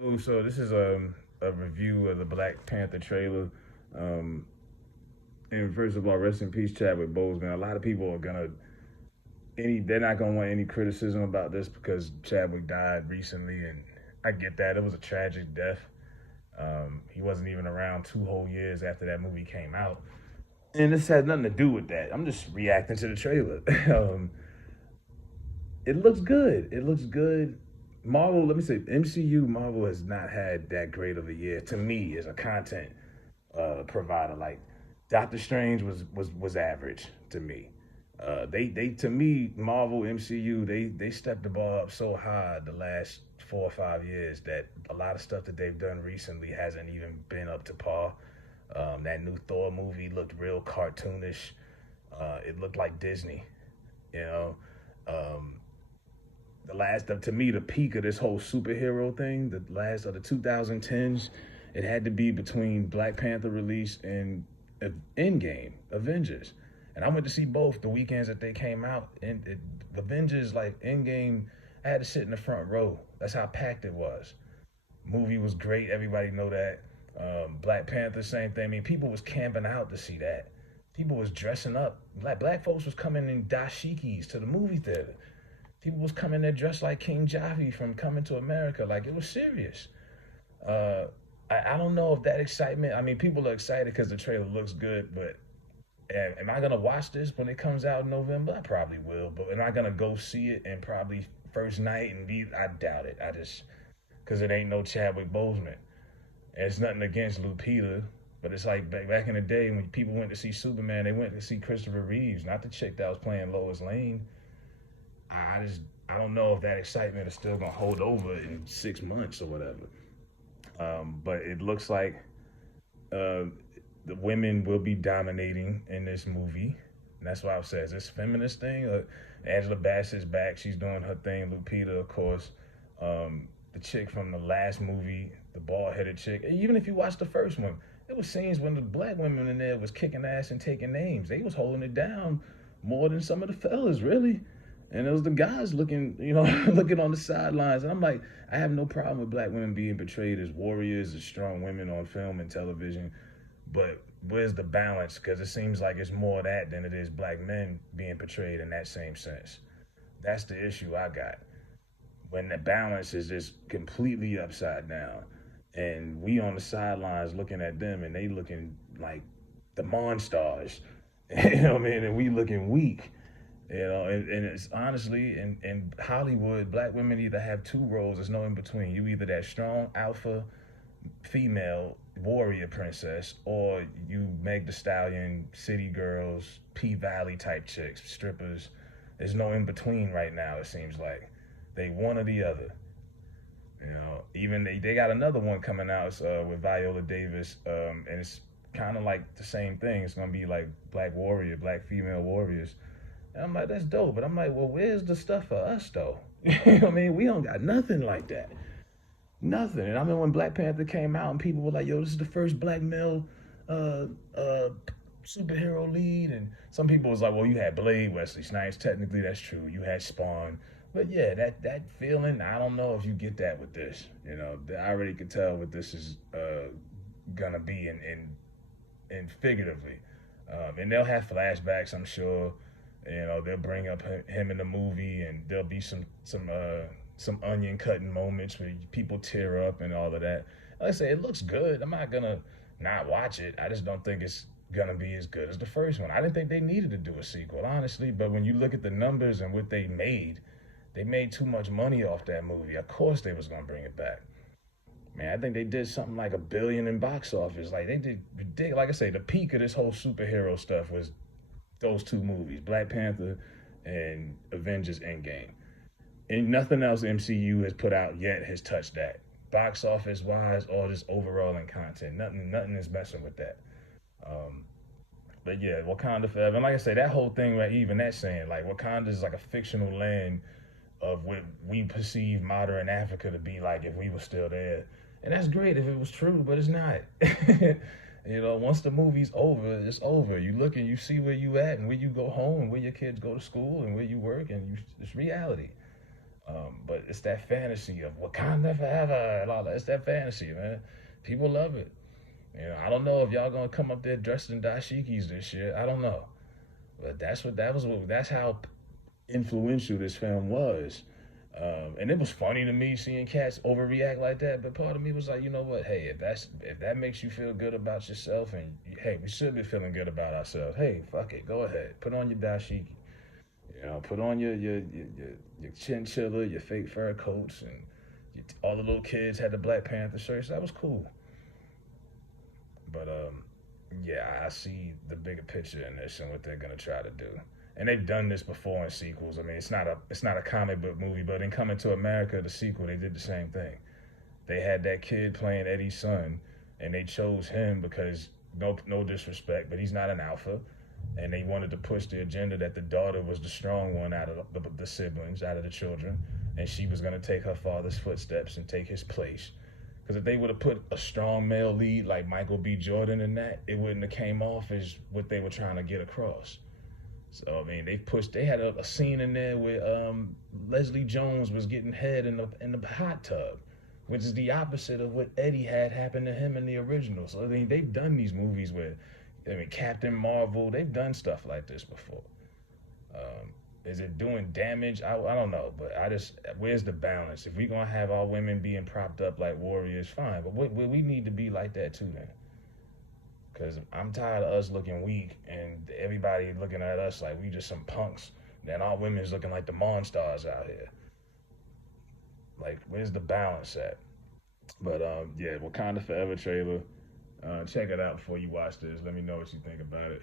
So this is a review of the Black Panther trailer. Um, and first of all, rest in peace, Chadwick Boseman. A lot of people are gonna they're not gonna want any criticism about this because Chadwick died recently, and I get that it was a tragic death. He wasn't even around 2 whole years after that movie came out, and this has nothing to do with that. I'm just reacting to the trailer. It looks good. It looks good. Marvel, let me say, MCU Marvel has not had that great of a year to me as a content provider. Like Doctor Strange was average to me. They to me Marvel MCU they stepped the ball up so high the last 4 or 5 years that a lot of stuff that they've done recently hasn't even been up to par. That new Thor movie looked real cartoonish. It looked like Disney, you know. Um, the last of to me the peak of this whole superhero thing, the last of the 2010s, it had to be between Black Panther release and Endgame, Avengers. And I went to see both the weekends that they came out. And Avengers, like Endgame, I had to sit in the front row. That's how packed it was. Movie was great. Everybody know that. Black Panther, same thing. I mean, people was camping out to see that. People was dressing up. Black folks was coming in dashikis to the movie theater. People was coming there dressed like King Javi from Coming to America. Like it was serious. Uh, I don't know if that excitement. I mean, people are excited because the trailer looks good, but am I gonna watch this when it comes out in November? I probably will. But am I gonna go see it and probably first night and be? I doubt it. I just because it ain't no Chadwick Boseman. And it's nothing against Lupita, but it's like back in the day when people went to see Superman, they went to see Christopher Reeves, not the chick that was playing Lois Lane. I just I don't know if that excitement is still gonna hold over in 6 months or whatever. But it looks like uh, the women will be dominating in this movie. And that's why I says this feminist thing. Angela Bassett's back; she's doing her thing. Lupita, of course, the chick from the last movie, the bald-headed chick. Even if you watch the first one, there was scenes when the black women in there was kicking ass and taking names. They was holding it down more than some of the fellas, really. And it was the guys looking, looking on the sidelines. And I'm like, I have no problem with black women being portrayed as warriors, as strong women on film and television. But where's the balance? Because it seems like it's more of that than it is black men being portrayed in that same sense. That's the issue I got. When the balance is just completely upside down. And we on the sidelines looking at them and they looking like the monsters. You know what I mean? And we looking weak. And it's honestly in Hollywood, black women either have two roles. There's no in between. You either that strong alpha female warrior princess, or you Meg the Stallion, city girls, P Valley type chicks, strippers. There's no in between right now. It seems like they one or the other. Even they got another one coming out with Viola Davis, and it's kind of like the same thing. It's gonna be like black warrior, black female warriors. And I'm like, that's dope. But I'm like, well, where's the stuff for us though? You know what I mean? We don't got nothing like that. Nothing. And I mean, when Black Panther came out and people were like, yo, this is the first black male uh, uh, superhero lead. And some people was like, well, you had Blade, Wesley Snipes. Technically, that's true. You had Spawn. But yeah, that feeling, I don't know if you get that with this. I already could tell what this is gonna be in figuratively. And they'll have flashbacks, I'm sure. They'll bring up him in the movie, and there'll be some onion cutting moments where people tear up and all of that. Like I say, it looks good. I'm not gonna not watch it. I just don't think it's gonna be as good as the first one. I didn't think they needed to do a sequel, honestly. But when you look at the numbers and what they made too much money off that movie. Of course, they was gonna bring it back. Man, I think they did something like $1 billion in box office. Like they did ridiculous. Like I say, the peak of this whole superhero stuff was those two movies, Black Panther and Avengers Endgame. And nothing else MCU has put out yet has touched that. Box office wise, all this overall in content. Nothing is messing with that. Um, but yeah, Wakanda forever. And like I say, that whole thing, right? Even that saying, like Wakanda is like a fictional land of what we perceive modern Africa to be like if we were still there. And that's great if it was true, but it's not. Once the movie's over, it's over. You look and you see where you at and where you go home and where your kids go to school and where you work, and it's reality. But it's that fantasy of Wakanda forever and all that. It's that fantasy, man. People love it. I don't know if y'all gonna come up there dressed in dashikis this year. I don't know, but that's how influential this film was. And it was funny to me seeing cats overreact like that. But part of me was like, you know what? Hey, if that makes you feel good about yourself, and hey, we should be feeling good about ourselves. Hey, fuck it, go ahead, put on your dashiki. Put on your chinchilla, your fake fur coats, and all the little kids had the Black Panther shirts. That was cool. But yeah, I see the bigger picture in this and what they're gonna try to do. And they've done this before in sequels. I mean, it's not a comic book movie, but in Coming to America, the sequel, they did the same thing. They had that kid playing Eddie's son, and they chose him because no disrespect, but he's not an alpha, and they wanted to push the agenda that the daughter was the strong one out of the siblings, out of the children, and she was going to take her father's footsteps and take his place. Because if they would have put a strong male lead like Michael B. Jordan in that, it wouldn't have came off as what they were trying to get across. So I mean, they had a scene in there where Leslie Jones was getting head in the hot tub, which is the opposite of what Eddie had happen to him in the original. So I mean, they've done these movies where, I mean, Captain Marvel, they've done stuff like this before. Is it doing damage? I don't know, but where's the balance? If we're gonna have our women being propped up like warriors, fine, but we need to be like that too, then. Because I'm tired of us looking weak and everybody looking at us like we just some punks. Then our women's looking like the monsters out here. Like, where's the balance at? But yeah, Wakanda Forever trailer. Check it out before you watch this. Let me know what you think about it.